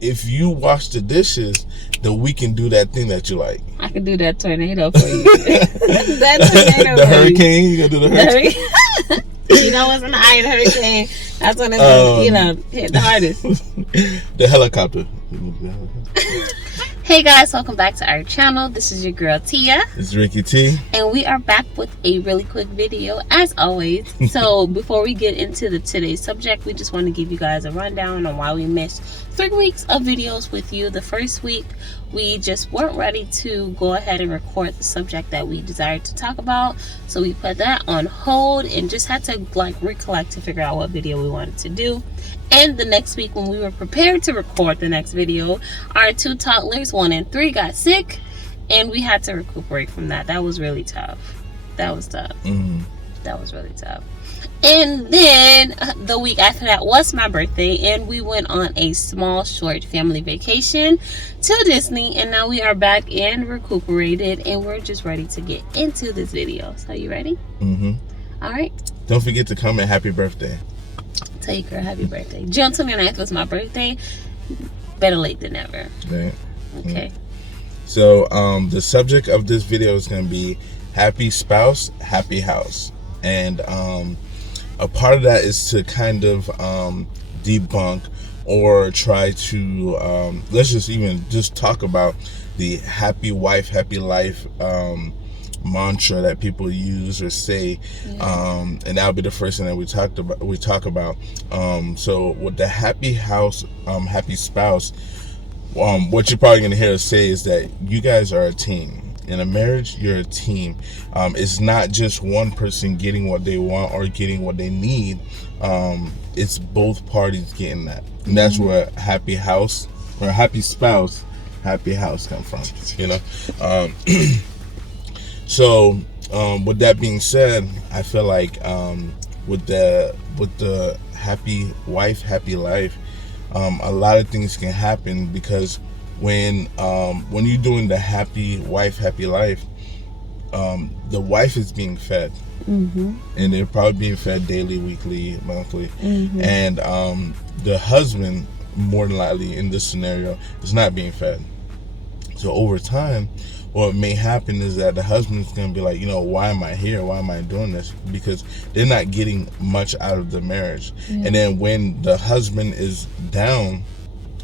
if you wash the dishes, then we can do that thing that you like. I can do that tornado for you. That tornado the hurricane? You gonna do the hurricane? You know what's an iron hurricane? That's when it's gonna, hit the hardest. The helicopter. Hey guys, welcome back to our channel. This is your girl Tia. It's Ricky T. And we are back with a really quick video as always. So before we get into today's subject, we just want to give you guys a rundown on why we missed 3 weeks of videos with you. The first week, we just weren't ready to go ahead and record the subject that we desired to talk about. So we put that on hold and just had to recollect to figure out what video we wanted to do. And the next week, when we were prepared to record the next video, our 2 toddlers, 1 and 3, got sick, and we had to recuperate from that. That was really tough. That was tough. That was really tough. And then the week after that was my birthday, and we went on a small, short family vacation to Disney, and now we are back and recuperated, and we're just ready to get into this video. So, you ready? All right. Don't forget to comment happy birthday. Tell you, girl, happy birthday. June 29th was my birthday. Better late than never. Right. Okay. So, the subject of this video is going to be happy spouse, happy house. And a part of that is to kind of debunk or try to, let's just talk about the happy wife, happy life mantra that people use or say, and that'll be the first thing that we talk about. So with the happy house, happy spouse, what you're probably going to hear us say is that you guys are a team. In a marriage, you're a team. It's not just one person getting what they want or getting what they need. It's both parties getting that, and that's where happy house or happy spouse, happy house come from. You know. So, with that being said, I feel like with the happy wife, happy life, a lot of things can happen because when you're doing the happy wife, happy life, the wife is being fed, and they're probably being fed daily, weekly, monthly, and the husband, more than likely in this scenario, is not being fed. So over time, what may happen is that the husband's going to be like, why am I here? Why am I doing this? Because they're not getting much out of the marriage. And then when the husband is down,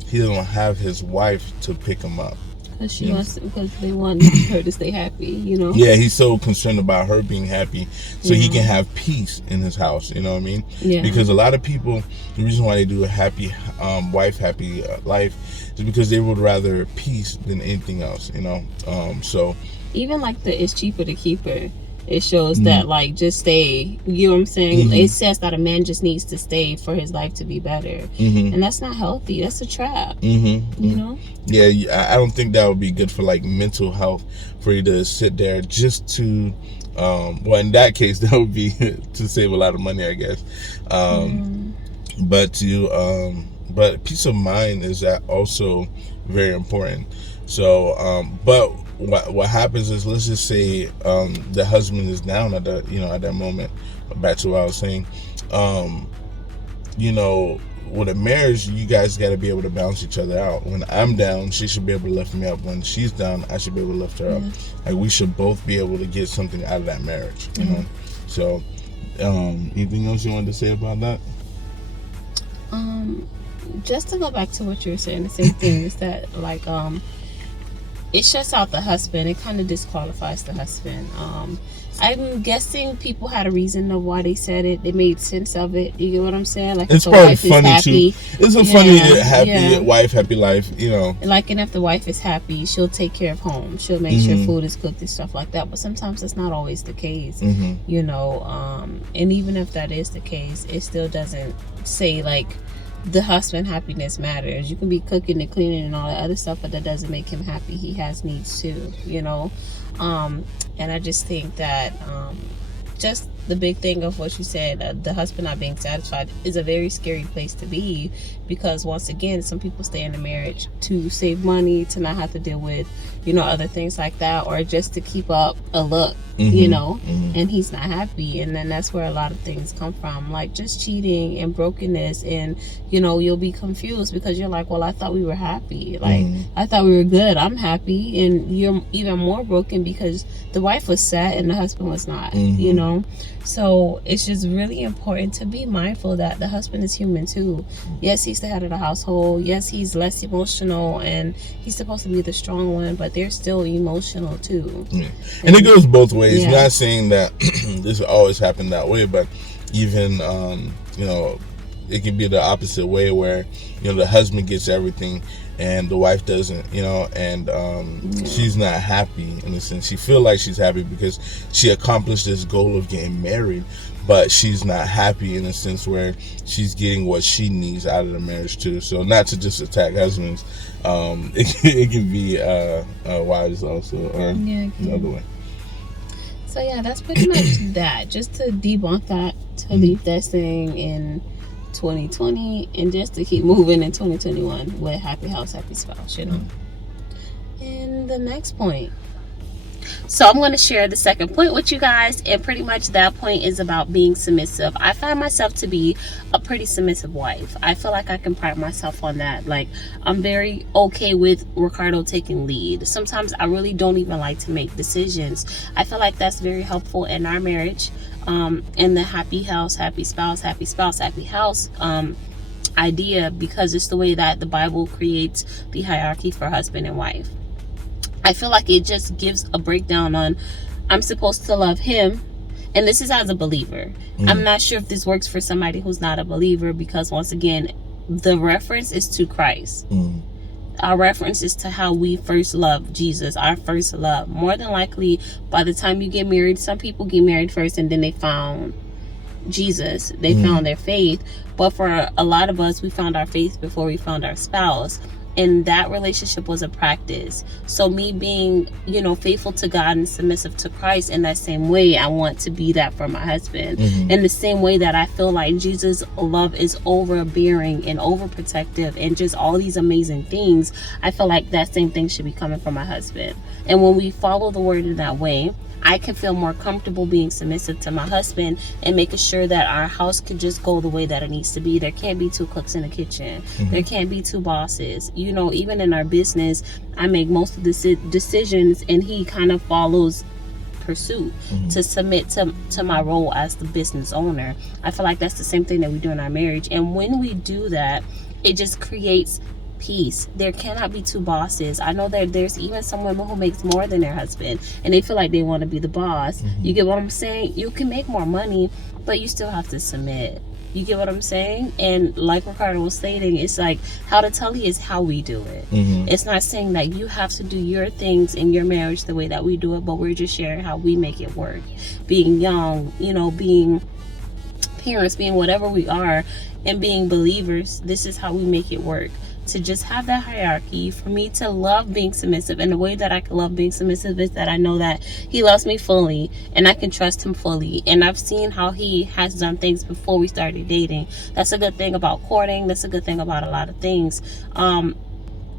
he doesn't have his wife to pick him up. Because they want her to stay happy, Yeah, he's so concerned about her being happy so he can have peace in his house, you know what I mean? Yeah. Because a lot of people, the reason why they do a happy wife, happy life is because they would rather peace than anything else, so even it's cheaper to keep her. It shows that just stay, you know what I'm saying? It says that a man just needs to stay for his life to be better, and that's not healthy. That's a trap. You know? Yeah, I don't think that would be good for mental health for you to sit there just to well, in that case that would be to save a lot of money, I guess. But peace of mind is also very important. So but what happens is, let's just say the husband is down at that moment. Back to what I was saying, with a marriage, you guys got to be able to balance each other out. When I'm down, she should be able to lift me up. When she's down, I should be able to lift her up. We should both be able to get something out of that marriage, you know. So anything else you wanted to say about that? Just to go back to what you were saying, the same thing is that it shuts out the husband. It kind of disqualifies the husband. I'm guessing people had a reason of why they said it. They made sense of it. You get what I'm saying? It's probably funny too. It's a funny, happy wife, happy life. And if the wife is happy, she'll take care of home. She'll make sure food is cooked and stuff like that. But sometimes that's not always the case. And even if that is the case, it still doesn't say the husband happiness matters. You can be cooking and cleaning and all that other stuff, but that doesn't make him happy. He has needs too, and I just think that just the big thing of what you said, the husband not being satisfied is a very scary place to be, because once again, some people stay in a marriage to save money, to not have to deal with, other things like that, or just to keep up a look, and he's not happy. And then that's where a lot of things come from, like just cheating and brokenness. And you'll be confused because you're like, well, I thought we were happy, like I thought we were good, I'm happy, and you're even more broken because the wife was sad and the husband was not. So it's just really important to be mindful that the husband is human too. Yes, he's the head of the household. Yes, he's less emotional and he's supposed to be the strong one, but they're still emotional too. And it goes both ways. Not saying that this always happened that way, but even it can be the opposite way, where the husband gets everything and the wife doesn't, and she's not happy in a sense. She feel like she's happy because she accomplished this goal of getting married, but she's not happy in a sense where she's getting what she needs out of the marriage too. So not to just attack husbands, it can be wives also, or the other way. So yeah, that's pretty much that. Just to debunk that, to leave that thing in 2020 and just to keep moving in 2021 with happy house, happy spouse, And the next point. So I'm going to share the second point with you guys, and pretty much that point is about being submissive. I find myself to be a pretty submissive wife. I feel like I can pride myself on that. Like, I'm very okay with Ricardo taking lead. Sometimes I really don't even like to make decisions. I feel like that's very helpful in our marriage, in the happy house, happy spouse, happy house idea, because it's the way that the Bible creates the hierarchy for husband and wife. I feel like it just gives a breakdown on, I'm supposed to love him, and this is as a believer. I'm not sure if this works for somebody who's not a believer, because once again, the reference is to Christ. Our reference is to how we first loved Jesus, our first love. More than likely, by the time you get married, some people get married first and then they found Jesus, they found their faith. But for a lot of us, we found our faith before we found our spouse. And that relationship was a practice. So me being, faithful to God and submissive to Christ in that same way, I want to be that for my husband. In the same way that I feel like Jesus' love is overbearing and overprotective and just all these amazing things, I feel like that same thing should be coming from my husband. And when we follow the word in that way, I can feel more comfortable being submissive to my husband and making sure that our house could just go the way that it needs to be. There can't be two cooks in the kitchen. There can't be two bosses. Even in our business, I make most of the decisions and he kind of follows pursuit to submit to my role as the business owner. I feel like that's the same thing that we do in our marriage. And when we do that, it just creates peace. There cannot be two bosses. I know that there's even some women who makes more than their husband and they feel like they want to be the boss. You get what I'm saying? You can make more money, but you still have to submit. You get what I'm saying? And like Ricardo was stating, it's like how to tell you is how we do it. It's not saying that you have to do your things in your marriage the way that we do it, but we're just sharing how we make it work. Being young, being parents, being whatever we are, and being believers, this is how we make it work. To just have that hierarchy, for me to love being submissive. And the way that I can love being submissive is that I know that he loves me fully and I can trust him fully. And I've seen how he has done things before we started dating. That's a good thing about courting. That's a good thing about a lot of things.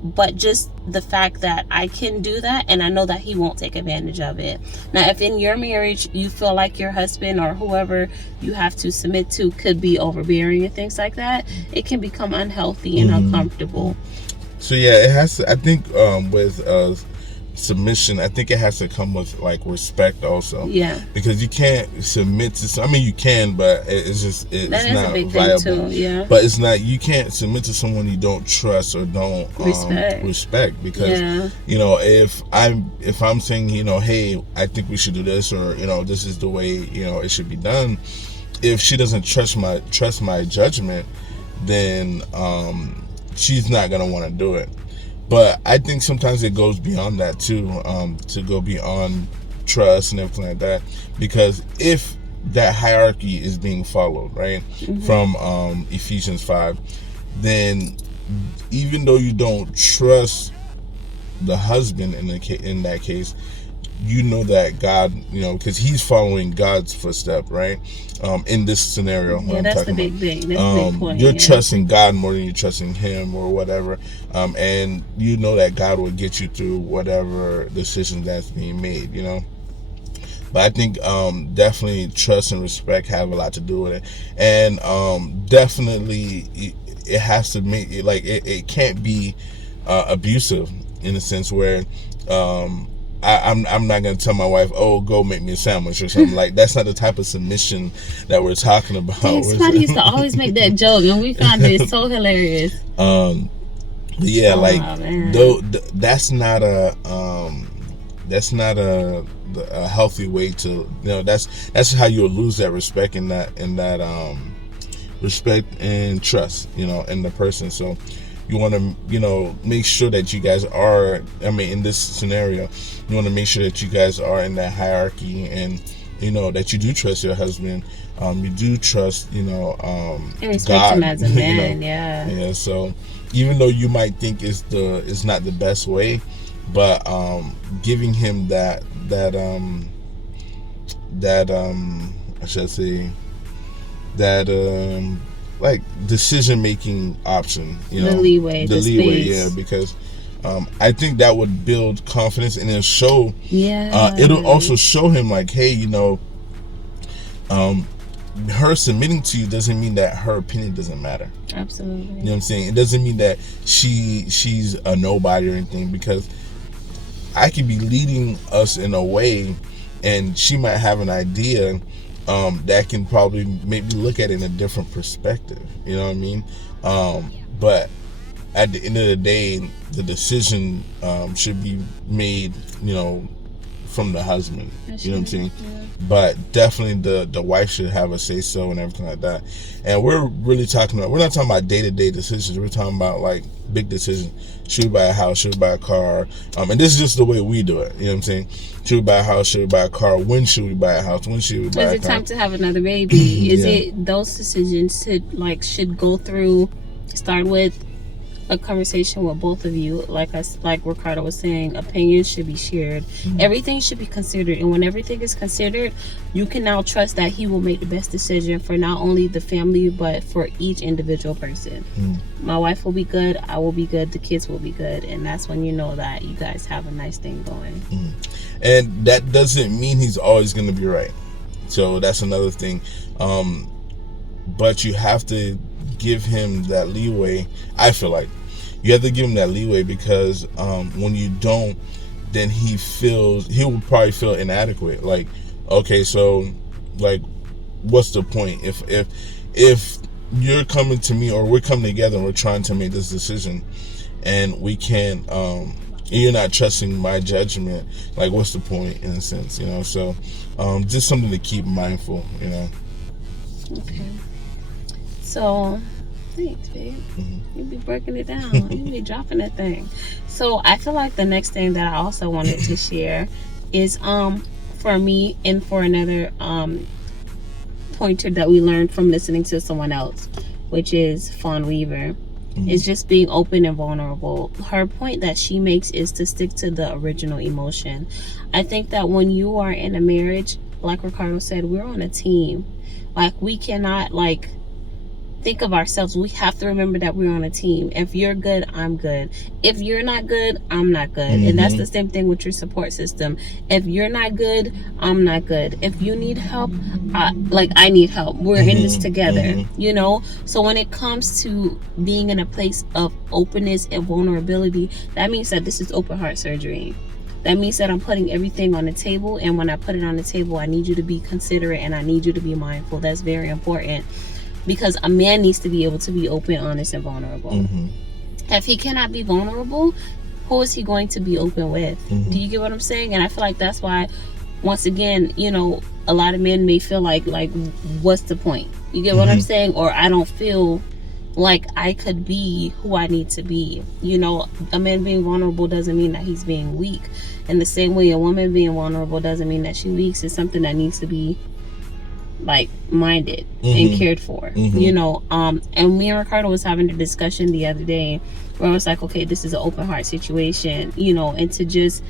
But just the fact that I can do that and I know that he won't take advantage of it. Now, if in your marriage you feel like your husband or whoever you have to submit to could be overbearing and things like that, it can become unhealthy and uncomfortable. So yeah, it has to, I think with submission, I think it has to come with like respect also. Yeah. Because you can't submit to, I mean you can, but it's not viable. Too, yeah. But it's not, you can't submit to someone you don't trust or don't respect. Because if I'm saying, hey, I think we should do this, or this is the way it should be done, if she doesn't trust my judgment, then she's not gonna want to do it. But I think sometimes it goes beyond that too, to go beyond trust and everything like that. Because if that hierarchy is being followed, right, from Ephesians 5, then even though you don't trust the husband in that case, you know that God, you know, because he's following God's footstep, right? In this scenario, Yeah, that's the big thing. That's the big point. You're yeah. trusting God more than you're trusting him or whatever, and you know that God will get you through whatever decision that's being made, you know. But I think definitely trust and respect have a lot to do with it, and definitely it has to make it like it can't be abusive in a sense where I'm not gonna tell my wife, oh, go make me a sandwich or something. Like, that's not the type of submission that we're talking about. Dang, somebody used to always make that joke, and we found it so hilarious. Yeah, Oh, like man. though that's not a healthy way to, you know, that's how you'll lose that respect and that respect and trust, you know, in the person. So you want to, you know, make sure that you guys are, I mean, in this scenario, you want to make sure that you guys are in that hierarchy, and you know that you do trust your husband, you do trust, you know, And respect God, him as a man. you know? Yeah. So even though you might think it's not the best way, but giving him that I should say that like decision making option, you know, The leeway, the space. yeah, because I think that would build confidence, and it'll show, Yeah. it'll also show him like, hey, you know, her submitting to you doesn't mean that her opinion doesn't matter. Absolutely. You know what I'm saying? It doesn't mean that she's a nobody or anything, because I could be leading us in a way, and she might have an idea that can probably make me look at it in a different perspective. You know what I mean? But at the end of the day, the decision should be made, you know, from the husband. You know what I'm saying? Yeah. But definitely the wife should have a say so and everything like that. And we're really talking about, we're not talking about day-to-day decisions. We're talking about like big decisions. Should we buy a house? Should we buy a car? And this is just the way we do it. You know what I'm saying? Should we buy a house? Should we buy a car? When should we buy a house? When should we buy a car? Is it time to have another baby? Is Yeah. it those decisions should go through, start with a conversation with both of you? Like Ricardo was saying, opinions should be shared. Everything should be considered, and when everything is considered, you can now trust that he will make the best decision for not only the family but for each individual person. My wife will be good, I will be good, the kids will be good, and that's when you know that you guys have a nice thing going. And that doesn't mean he's always going to be right. So that's another thing. But you have to give him that leeway. I feel like you have to give him that leeway, because when you don't, then he will probably feel inadequate. Like, okay, so like, what's the point if you're coming to me, or we're coming together and we're trying to make this decision, and we can't, you're not trusting my judgment, like, what's the point, in a sense, you know? So just something to keep mindful, you know. Okay. So, thanks, babe. You be breaking it down. You be dropping that thing. So, I feel like the next thing that I also wanted to share is for me and for another pointer that we learned from listening to someone else, which is Fawn Weaver. Is just being open and vulnerable. Her point that she makes is to stick to the original emotion. I think that when you are in a marriage, like Ricardo said, we're on a team. Like, we cannot think of ourselves. We have to remember that we're on a team. If you're good, I'm good. If you're not good, I'm not good. And that's the same thing with your support system. If you're not good, I'm not good. If you need help, I need help. We're in this together, you know? So when it comes to being in a place of openness and vulnerability, that means that this is open heart surgery. That means that I'm putting everything on the table, and when I put it on the table, I need you to be considerate and I need you to be mindful. That's very important, because a man needs to be able to be open, honest, and vulnerable. If he cannot be vulnerable, who is he going to be open with? Do you get what I'm saying? And I feel like that's why, once again, you know, a lot of men may feel like what's the point? You get what I'm saying? Or I don't feel like I could be who I need to be. You know, a man being vulnerable doesn't mean that he's being weak. In the same way, a woman being vulnerable doesn't mean that she's weak. It's something that needs to be minded and cared for, you know. And me and Ricardo was having a discussion the other day where I was like, okay, this is an open heart situation, you know, and to just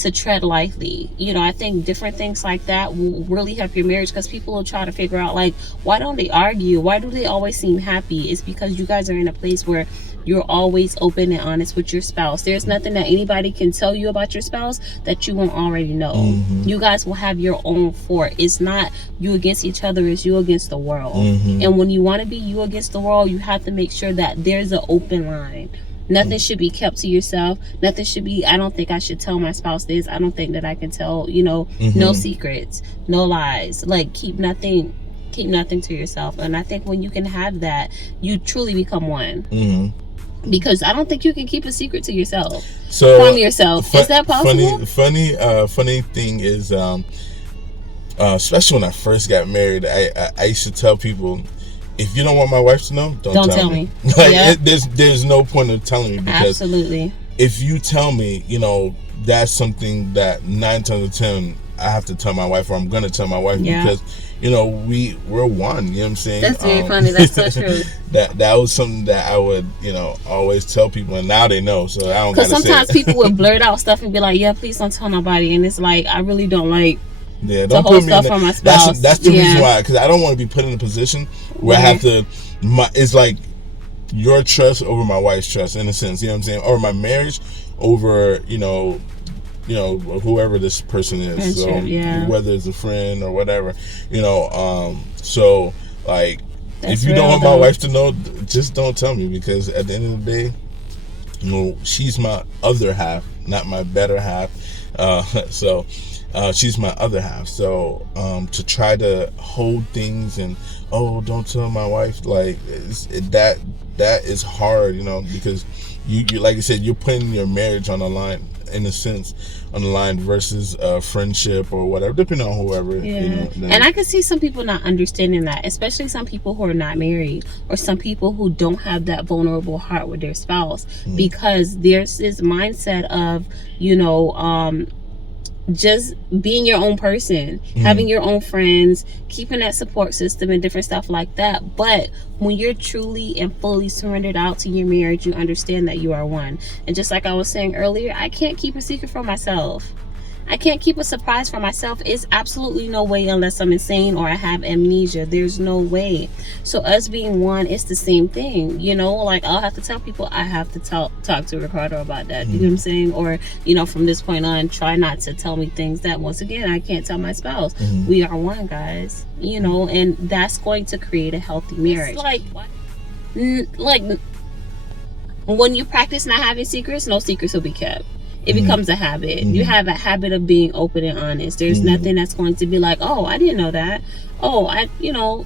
to tread lightly. You know, I think different things like that will really help your marriage, because people will try to figure out, like, why don't they argue? Why do they always seem happy? It's because you guys are in a place where you're always open and honest with your spouse. There's nothing that anybody can tell you about your spouse that you won't already know. You guys will have your own fort. It's not you against each other, it's you against the world. And when you want to be you against the world, you have to make sure that there's an open line. Nothing should be kept to yourself. Nothing should be, I don't think I should tell my spouse this. I don't think that I can tell, you know, no secrets, no lies. Like, keep nothing to yourself. And I think when you can have that, you truly become one. Because I don't think you can keep a secret to yourself from yourself. Is that possible? Funny thing is, especially when I first got married, I used to tell people, if you don't want my wife to know, don't tell me. Like, there's no point of telling me, because absolutely, if you tell me, you know, that's something that 9 times out of 10 I have to tell my wife, or I'm gonna tell my wife, because, you know, we're one. You know what I'm saying? That's very funny. That's so true. That was something that I would, you know, always tell people, and now they know. So I don't. Because sometimes people would blurt out stuff and be like, "Yeah, please don't tell nobody," and it's like, I really don't like. Yeah, don't put me in on my spouse. That's the reason why, because I don't want to be put in a position where I have to. It's like your trust over my wife's trust, in a sense. You know what I'm saying? Or my marriage over, you know, whoever this person is. So whether it's a friend or whatever, you know. So like, if you don't want my wife to know, just don't tell me, because at the end of the day, you know, she's my other half, not my better half. So. She's my other half, so to try to hold things and don't tell my wife, like, that is hard, you know, because you like I said, you're putting your marriage on the line, in a sense, on the line, versus friendship or whatever, depending on whoever. You know, and I can see some people not understanding that, especially some people who are not married, or some people who don't have that vulnerable heart with their spouse, because there's this mindset of, you know, just being your own person, having your own friends, keeping that support system and different stuff like that. But when you're truly and fully surrendered out to your marriage, you understand that you are one. And just like I was saying earlier, I can't keep a secret from myself. I can't keep a surprise for myself. It's absolutely no way, unless I'm insane or I have amnesia. There's no way. So us being one, it's the same thing. You know, like, I'll have to tell people, I have to talk to Ricardo about that. You know what I'm saying? Or, you know, from this point on, try not to tell me things that, once again, I can't tell my spouse. We are one, guys. You know, and that's going to create a healthy marriage. It's like when you practice not having secrets, no secrets will be kept. It becomes a habit. You have a habit of being open and honest. There's nothing that's going to be like, oh, I didn't know that. Oh, you know,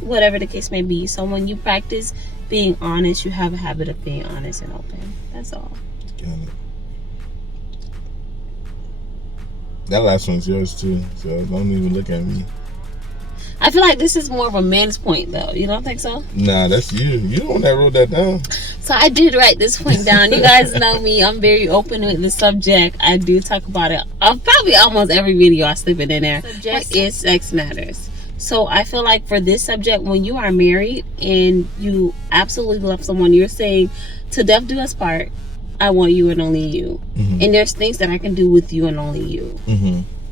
whatever the case may be. So when you practice being honest, you have a habit of being honest and open. That's all. Got it. That last one's yours too, so don't even look at me. I feel like this is more of a man's point, though. You don't think so? Nah, that's you. You the one that wrote that down. So I did write this point down. You guys know me. I'm very open with the subject. I do talk about it. Probably almost every video I slip it in there. Subject is sex matters. So I feel like for this subject, when you are married and you absolutely love someone, you're saying, to death do us part, I want you and only you. And there's things that I can do with you and only you.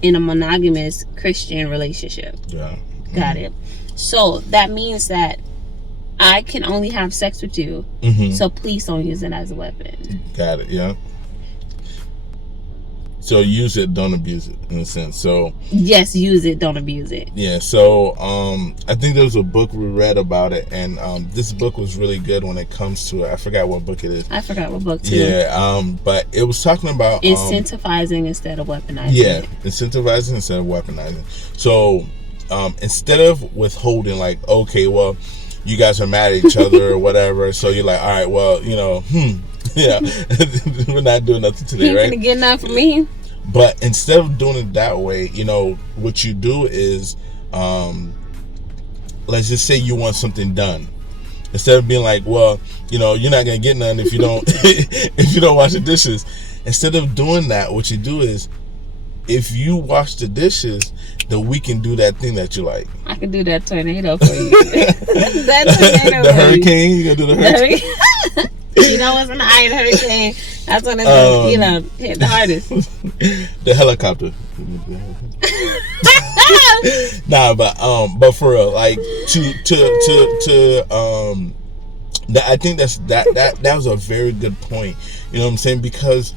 In a monogamous Christian relationship. Yeah. Got it. So that means that I can only have sex with you. So please don't use it as a weapon. Got it. Yeah. So use it, don't abuse it, in a sense. So yes, use it, don't abuse it. Yeah. So I think there was a book we read about it, and this book was really good when it comes to it. I forgot what book it is. I forgot what book too. Yeah. But it was talking about incentivizing instead of weaponizing. Yeah, incentivizing instead of weaponizing. So instead of withholding, like, okay, well, you guys are mad at each other or whatever, so you're like, all right, well, you know, yeah, we're not doing nothing today, right? You're gonna get nothing from me. But instead of doing it that way, you know, what you do is, let's just say you want something done. Instead of being like, well, you know, you're not gonna get none if you don't if you don't wash the dishes. Instead of doing that, what you do is, if you wash the dishes, then we can do that thing that you like. I can do that tornado for you. That tornado the hurricane? You gonna do the hurricane? You know what's an iron hurricane? That's when it's gonna, hit the hardest. The helicopter. Nah, but for real, like I think that was a very good point. You know what I'm saying? Because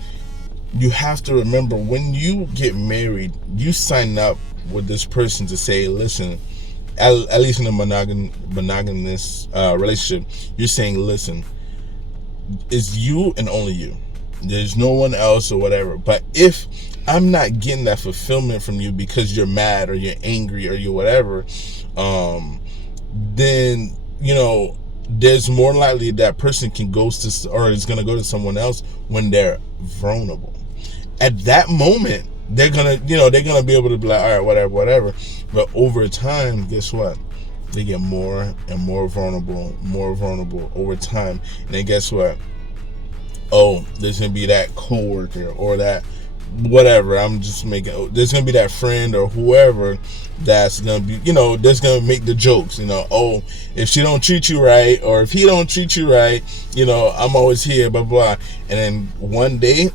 you have to remember, when you get married, you sign up with this person to say, listen, at least in a monogamous relationship, you're saying, listen, it's you and only you. There's no one else or whatever. But if I'm not getting that fulfillment from you because you're mad or you're angry or you're whatever, then, you know, there's more likely that person can ghost to, or is going to go to someone else when they're vulnerable. At that moment, they're going to be able to be like, all right, whatever. But over time, guess what? They get more and more vulnerable over time. And then guess what? Oh, there's going to be that coworker or that whatever. I'm just making, there's going to be that friend or whoever that's going to be, you know, that's going to make the jokes, you know, oh, if she don't treat you right, or if he don't treat you right, you know, I'm always here, blah, blah. And then one day,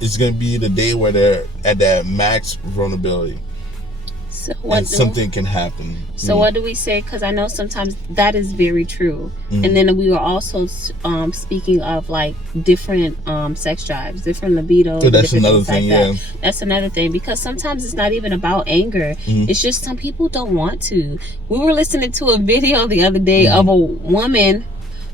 it's going to be the day where they're at that max vulnerability. So something can happen. So what do we say? Because I know sometimes that is very true. And then we were also speaking of like different sex drives, different libido. So that's another thing, like that's another thing, because sometimes it's not even about anger. It's just some people don't want to. We were listening to a video the other day of a woman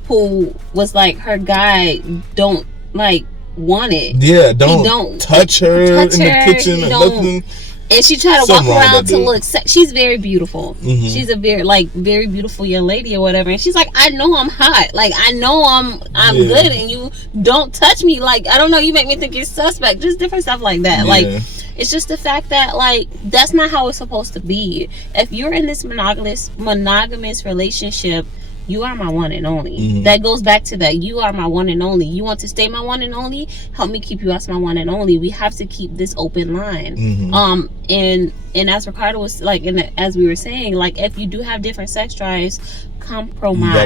who was like, her guy don't like want it. Yeah, don't touch her in the kitchen or nothing. And she tried to walk around to look she's very beautiful. She's a very beautiful young lady or whatever. And she's like, I know I'm hot. Like, I know I'm good, and you don't touch me. Like, I don't know, you make me think you're suspect. Just different stuff like that. Like, it's just the fact that, like, that's not how it's supposed to be. If you're in this monogamous relationship, you are my one and only. That goes back to that. You are my one and only. You want to stay my one and only? Help me keep you as my one and only. We have to keep this open line. And as Ricardo was like, and as we were saying, like, if you do have different sex drives, compromise. You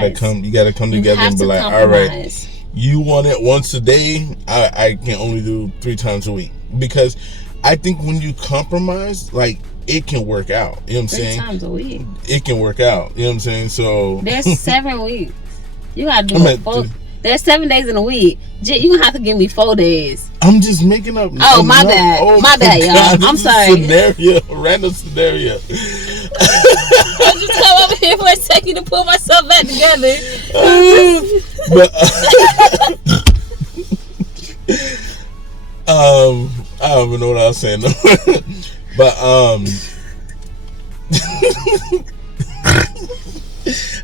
gotta come together and be like, all right, you want it once a day, I can only do 3 times a week. Because I think when you compromise, like, it can work out. You know what I'm saying? 3 times a week. It can work out. You know what I'm saying? So there's 7 weeks. You gotta do it 4. There's 7 days in a week. You gonna have to give me 4 days. I'm just making up. Oh, my bad. Oh, my bad, y'all. I'm sorry. Random scenario. I just come over here for a second to pull myself back together. But I don't even know what I was saying. But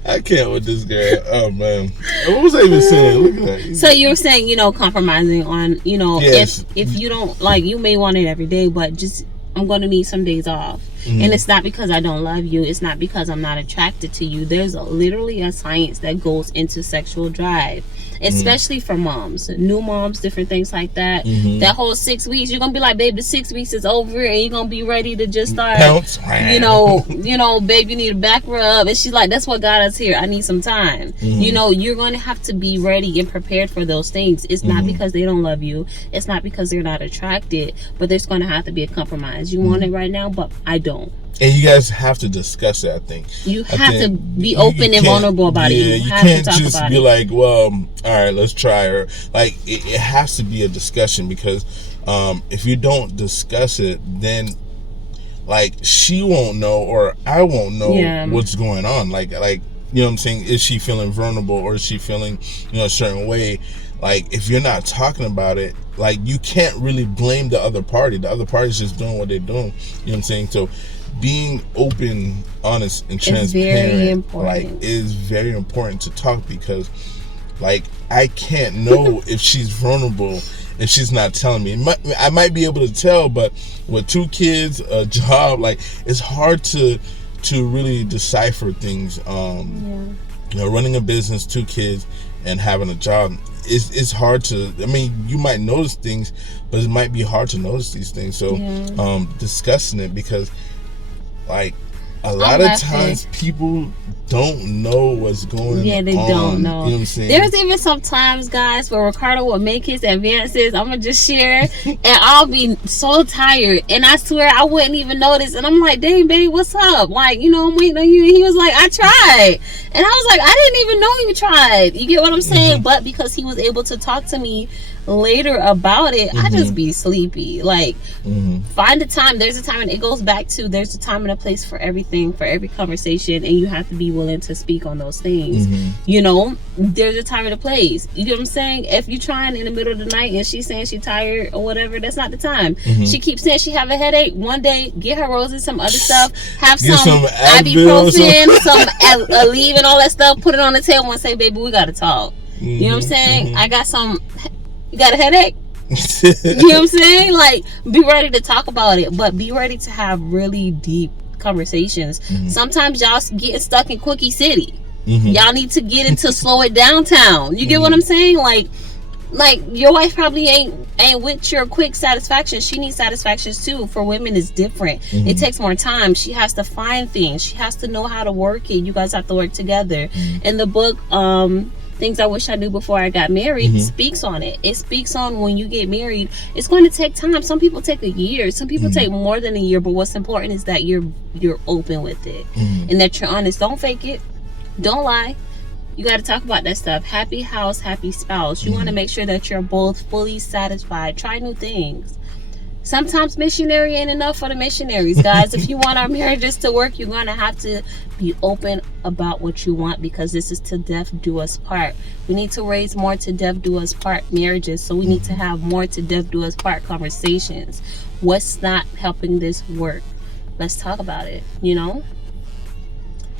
I can't with this girl. Oh man, what was I even saying? Look at that. So you were saying, you know, compromising on, you know, if you don't, like, you may want it every day, but just, I'm going to need some days off. And it's not because I don't love you. It's not because I'm not attracted to you. There's literally a science that goes into sexual drive, especially for moms, new moms, different things like that. That whole 6 weeks, you're gonna be like, babe, the 6 weeks is over, and you're gonna be ready to just start pounce. you know, babe, you need a back rub. And she's like, that's what got us here. I need some time. You know, you're gonna have to be ready and prepared for those things. It's not because they don't love you. It's not because they're not attracted, but there's gonna have to be a compromise. You want it right now, but I don't. And you guys have to discuss it, I think. You have to be open and vulnerable about it. You can't just be like, well, all right, let's try. Or like, it has to be a discussion, because if you don't discuss it, then like she won't know, or I won't know what's going on. Like you know what I'm saying? Is she feeling vulnerable, or is she feeling, you know, a certain way? Like, if you're not talking about it, like, you can't really blame the other party. The other party's just doing what they're doing. You know what I'm saying? So being open, honest, and transparent, like, is very important to talk, because, like, I can't know if she's vulnerable if she's not telling me. I might be able to tell, but with 2 kids, a job, like, it's hard to really decipher things. You know, running a business, 2 kids, and having a job, it's hard to, I mean, you might notice things, but it might be hard to notice these things. So discussing it, because, like, a lot of times people don't know what's going on. Yeah, they don't know. You know what I'm saying? There's even some times, guys, where Ricardo will make his advances. I'm gonna just share, and I'll be so tired, and I swear I wouldn't even notice. And I'm like, "Dang, babe, what's up? Like, you know, I'm waiting on you." And he was like, "I tried," and I was like, "I didn't even know you tried." You get what I'm saying? But because he was able to talk to me later about it, I just be sleepy. Like, find a time. There's a time, and it goes back to there's a time and a place for everything, for every conversation, and you have to be willing to speak on those things. You know, there's a time and a place. You get what I'm saying? If you're trying in the middle of the night and she's saying she's tired or whatever, that's not the time. She keeps saying she have a headache. One day, get her roses, some other stuff, have some ibuprofen, some Aleve and all that stuff, put it on the table and say, "Baby, we gotta talk." You know what I'm saying? I got some. You got a headache? You know what I'm saying? Like, be ready to talk about it, but be ready to have really deep conversations. Sometimes y'all getting stuck in Quickie City. Y'all need to get into slow it down town. You get what I'm saying? Like your wife probably ain't with your quick satisfaction. She needs satisfactions too. For women, it's different. It takes more time. She has to find things. She has to know how to work it. You guys have to work together. In the book, Things I Wish I Knew Before I Got Married, speaks on it. It speaks on when you get married, it's going to take time. Some people take a year. Some people take more than a year. But what's important is that you're open with it and that you're honest. Don't fake it. Don't lie. You got to talk about that stuff. Happy house, happy spouse. You want to make sure that you're both fully satisfied. Try new things. Sometimes missionary ain't enough for the missionaries, guys. If you want our marriages to work, you're going to have to be open about what you want, because this is to death do us part. We need to raise more to death do us part marriages, so we need to have more to death do us part conversations. What's not helping this work? Let's talk about it, you know?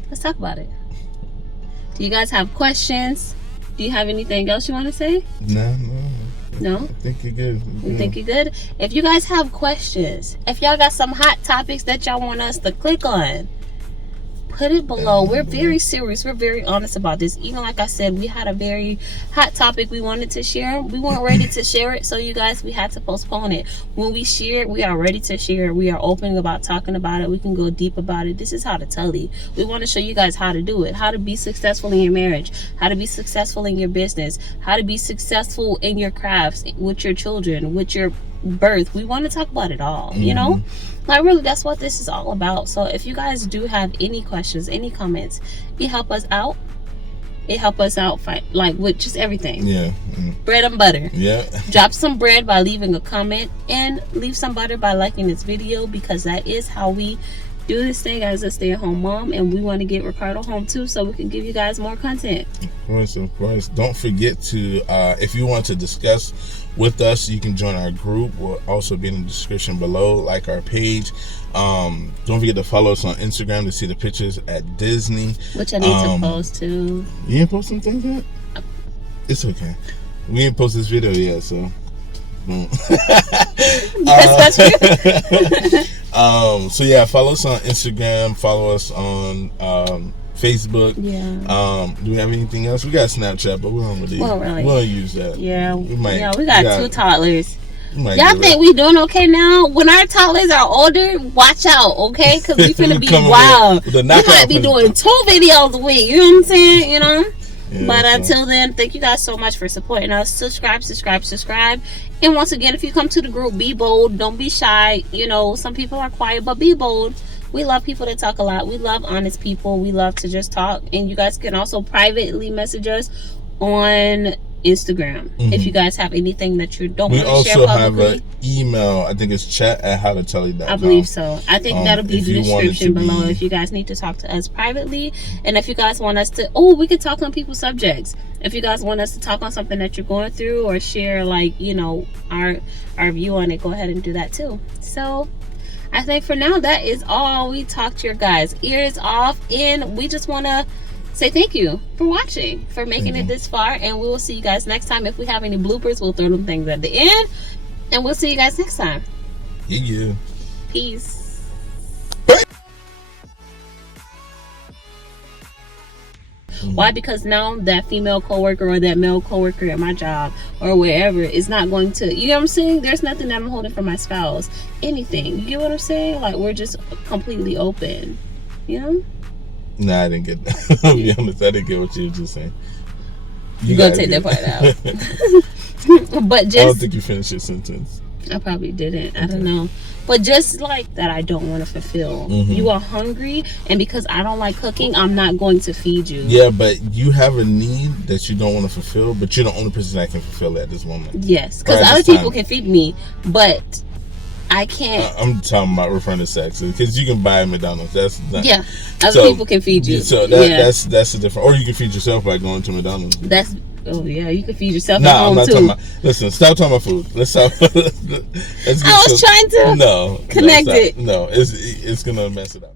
Let's talk about it. Do you guys have questions? Do you have anything else you want to say? No? I think you're good. You think you're good? If you guys have questions, if y'all got some hot topics that y'all want us to click on, put it below. We're very serious. We're very honest about this. Even like I said, we had a very hot topic we wanted to share. We weren't ready to share it, so you guys, we had to postpone it. When we share it, we are ready to share. We are open about talking about it. We can go deep about it. This is how to tell you. We want to show you guys how to do it, how to be successful in your marriage, how to be successful in your business, how to be successful in your crafts, with your children, with your birth. We want to talk about it all, you know? Like, really, that's what this is all about. So if you guys do have any questions, any comments, it help us out. It help us out, like, with just everything. Bread and butter. Drop some bread by leaving a comment, and leave some butter by liking this video, because that is how we do this thing as a stay-at-home mom, and we want to get Ricardo home too, so we can give you guys more content. Of course. Don't forget to, if you want to discuss with us, you can join our group. Will also be in the description below. Like our page. Don't forget to follow us on Instagram to see the pictures at Disney, which I need to post too. You didn't post some things yet? It's okay. We didn't post this video yet, so boom. That's true. So yeah, follow us on Instagram, follow us on Facebook. Do we have anything else? We got Snapchat, but we don't really use that. We got 2 toddlers. Y'all think we doing okay now? When our toddlers are older, watch out, okay? Because we finna be wild. We might be doing 2 videos a week. You know what I'm saying? You know. But until then, thank you guys so much for supporting us. Subscribe. And once again, if you come to the group, be bold. Don't be shy. You know, some people are quiet, but be bold. We love people that talk a lot. We love honest people. We love to just talk. And you guys can also privately message us on Instagram if you guys have anything that you don't want to share publicly. We also have an email. I think it's chat@howtotellyu.com. I believe so. I think that'll be the description below if you guys need to talk to us privately. And if you guys want us to, we could talk on people's subjects. If you guys want us to talk on something that you're going through, or share, like, you know, our view on it, go ahead and do that too. So I think for now, that is all. We talked your guys' ears off, and we just want to say thank you for watching, for making it this far, and we will see you guys next time. If we have any bloopers, we'll throw them things at the end, and we'll see you guys next time. Peace. Why? Because now that female coworker or that male coworker at my job or wherever is not going to, you know what I'm saying? There's nothing that I'm holding for my spouse. Anything. You get what I'm saying? Like, we're just completely open. You know? Nah, I didn't get that. I'll be honest, I didn't get what you were just saying. You gonna take that part out. But just, I don't think you finished your sentence. I probably didn't. I don't know. But just like that, I don't want to fulfill. You are hungry, and because I don't like cooking, I'm not going to feed you. Yeah, but you have a need that you don't want to fulfill, but you're the only person that can fulfill it at this moment. Yes, because other people can feed me, but I can't. I'm talking about referring to sex, because you can buy at McDonald's. That's not, yeah. Other people can feed you. So that's a different. Or you can feed yourself by going to McDonald's. That's. Oh yeah, you can feed yourself at home, I'm not too. talking about. Listen, stop talking about food. Let's talk. I was trying to connect it. No, it's gonna mess it up.